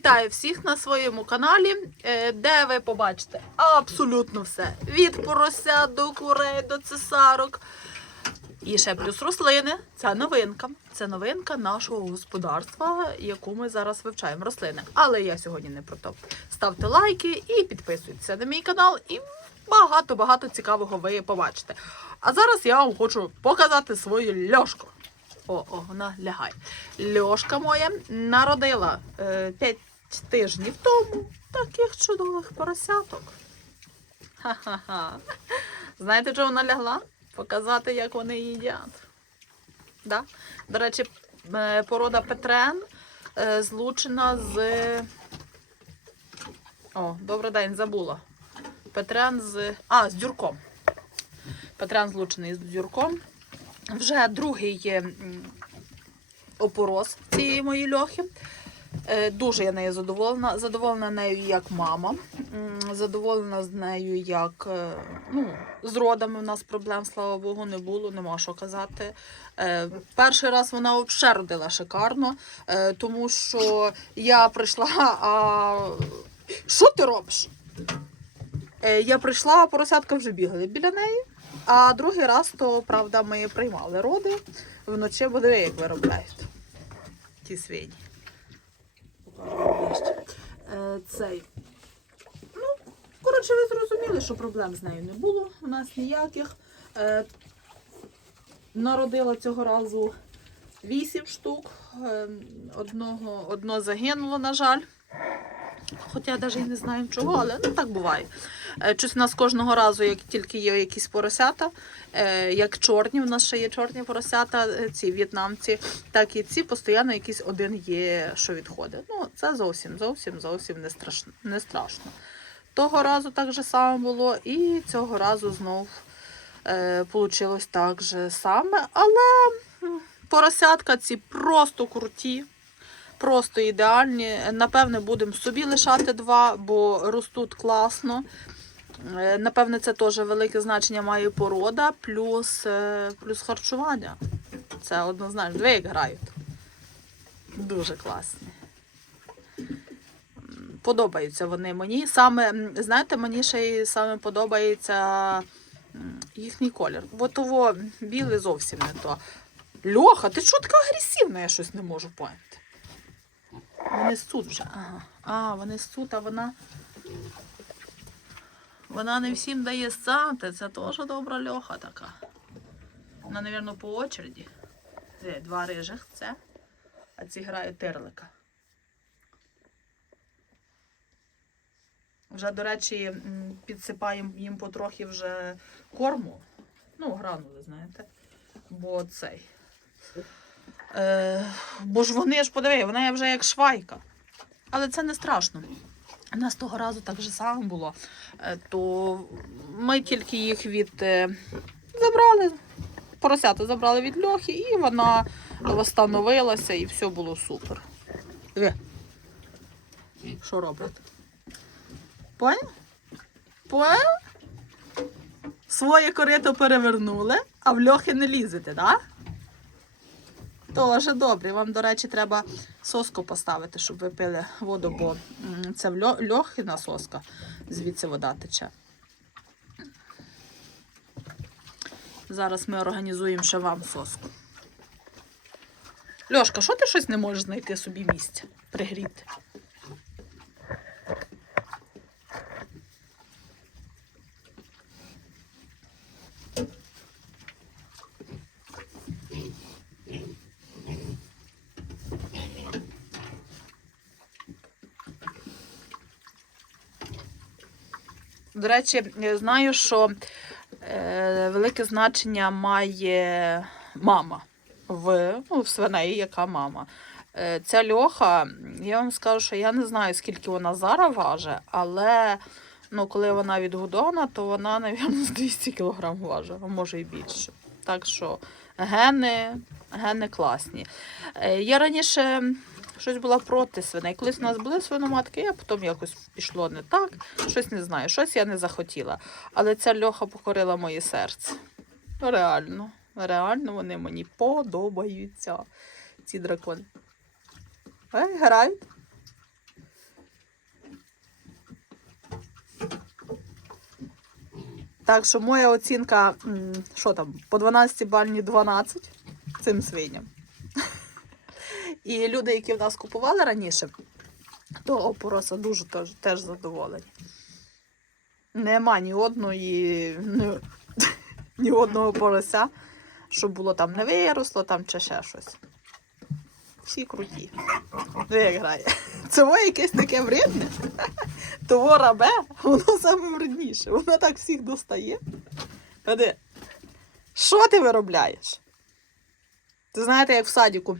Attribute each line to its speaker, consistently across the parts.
Speaker 1: Вітаю всіх на своєму каналі, е, де ви побачите абсолютно все. Від порося до курей, до цесарок. І ще плюс рослини. Це новинка. Це новинка нашого господарства, яку ми зараз вивчаємо рослини. Але я сьогодні не про то. Ставте лайки і підписуйтеся на мій канал, і багато-багато цікавого ви побачите. А зараз я вам хочу показати свою льошку. О, о, вона лягає. Льошка моя народила е, 5 тижнів тому таких чудових поросяток. Ха-ха-ха. Знаєте, чого вона лягла? Показати, як вони їдять. Да? До речі, е, порода Петрен е, злучена з. О, добрий день, забула. Петрен з. А, з дюрком. Петрен злучений з дюрком. Вже другий є опорос цієї моєї льохи. Е, Дуже я нею задоволена. Задоволена нею як мама. Задоволена з нею як е, ну, з родами у нас проблем, слава Богу, не було, нема що казати. Е, Перший раз вона взагалі родила шикарно, тому що я прийшла, а що ти робиш? Я прийшла, а поросятка вже бігали біля неї. А другий раз, то правда, ми приймали роди вночі, диви, як виробляють ті свині. Цей. Ну, коротше, ви зрозуміли, що проблем з нею не було у нас ніяких. Е, Народила цього разу вісім штук. Е, Одного, одно загинуло, на жаль. Хоча я навіть не знаю чого, але ну, так буває. Е, Щось у нас кожного разу, як тільки є якісь поросята, е, як чорні, у нас ще є чорні поросята, е, ці в'єтнамці, так і ці постійно якийсь один є, що відходить. Ну, це зовсім, зовсім, зовсім не страшно. Не страшно. Того разу так же само було, і цього разу знов е, так же саме. Але поросятка ці просто круті. Просто ідеальні. Напевне, будемо собі лишати два, бо ростуть класно. Е, Напевне, це теж велике значення має порода, плюс, е, плюс харчування. Це однозначно. Дві як грають. Дуже класні. Подобаються вони мені. Саме, знаєте, мені ще й саме подобається їхній колір. Бо того білий зовсім не то. Льоха, ти чого така агресивна? Я щось не можу поняти. Вони ссуть вже. Ага. А, вони ссуть, а вона. Вона не всім дає ссати. Це теж добра льоха така. Вона, мабуть, по очереді. Де, два рижих це. А ці грають терлика. Вже, до речі, підсипаємо їм потрохи вже корму. Ну, гранули, знаєте. Бо цей. Е, бо ж вони ж подиви, вона вже як швайка. Але це не страшно. У нас того разу так же само було. Е, то ми тільки їх від е, забрали, поросята забрали від льохи, і вона встановилася, і все було супер. Диви. Що робить? Поняв? Поняв? Своє корито перевернули, а в льохи не лізете, так? Тоже добре. Вам, до речі, треба соску поставити, щоб ви пили воду, бо це в льо- льохина соска, звідси вода тече. Зараз ми організуємо ще вам соску. Льошка, що ти щось не можеш знайти собі місця? Пригріти? До речі, знаю, що е, велике значення має мама в, ну, в свиней, яка мама. Е, ця льоха, я вам скажу, що я не знаю, скільки вона зараз важить, але ну, коли вона відгодована, то вона, мабуть, з 200 кг важить, а може і більше. Так що гени, гени класні. Е, я раніше щось була проти свиней. Колись у нас були свиноматки, я потім якось пішло не так, щось не знаю, щось я не захотіла. Але ця льоха покорила моє серце. Ну, реально, реально вони мені подобаються, ці дракони. Ей, грай. Так що моя оцінка, що там, по 12 бальні 12 цим свиням. І люди, які в нас купували раніше, то опороса дуже теж, теж задоволені. Нема ні одної, ні, ні одного порося, щоб було там не виросло там чи ще щось. Всі круті. Ну, як грає. Це якесь таке вредне. Того рабе, воно саме вредніше. Воно так всіх достає. Що ти виробляєш? Ти знаєте, як в садіку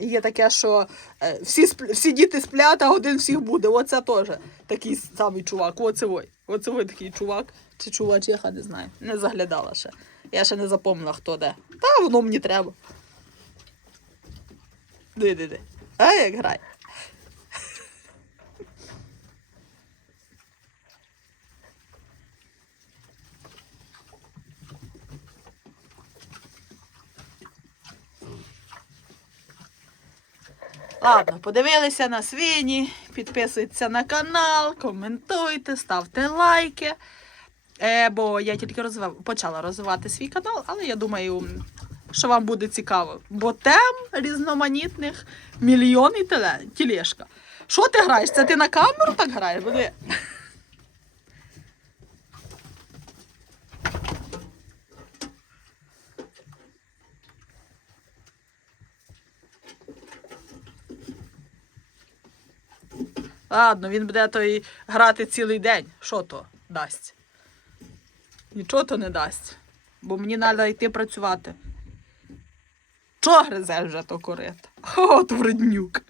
Speaker 1: є таке, що е, всі, всі діти сплять, а один всіх буде. Оце теж такий самий чувак. Оцевой. Оцевой такий чувак. Чи чувачеха, не знаю. Не заглядала ще. Я ще не запомнила, хто де. Та воно мені треба. Диди-ди. А як грає? Ладно, подивилися на свині, підписуйтеся на канал, коментуйте, ставте лайки. Е, бо я тільки розвив... почала розвивати свій канал, але я думаю, що вам буде цікаво. Бо тем різноманітних мільйон і теле, тілешка. Що ти граєш? Це ти на камеру так граєш? Буде. Ладно, він буде той грати цілий день. Що то дасть? Нічого то не дасть. Бо мені треба йти працювати. Чого гризе вже то корит? От вреднюк.